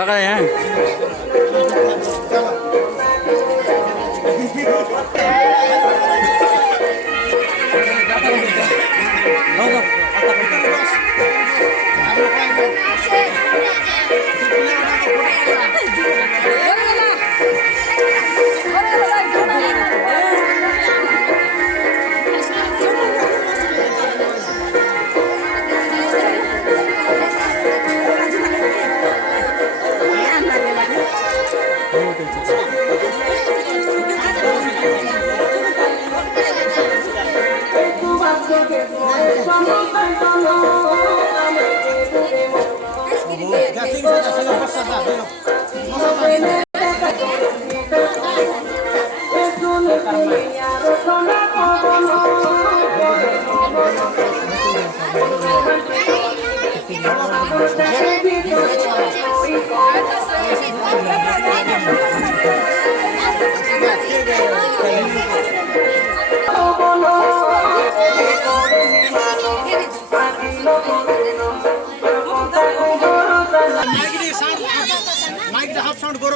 काका यहाँ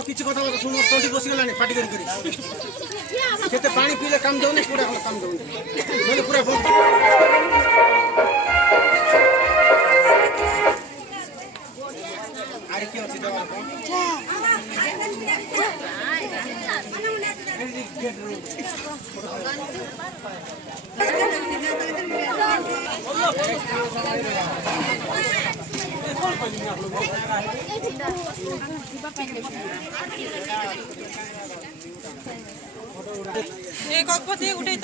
किसी कथा सुन तंटी बसीगलानी फाटी कर केते पानी पीले काम दउनी पूरा काम दउनी मैले पूरा आरे के अछि देवा एक कपते उठे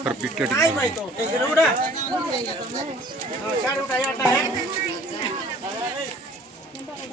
पर पिकेट भाई तो उड़ा 4 उठा 8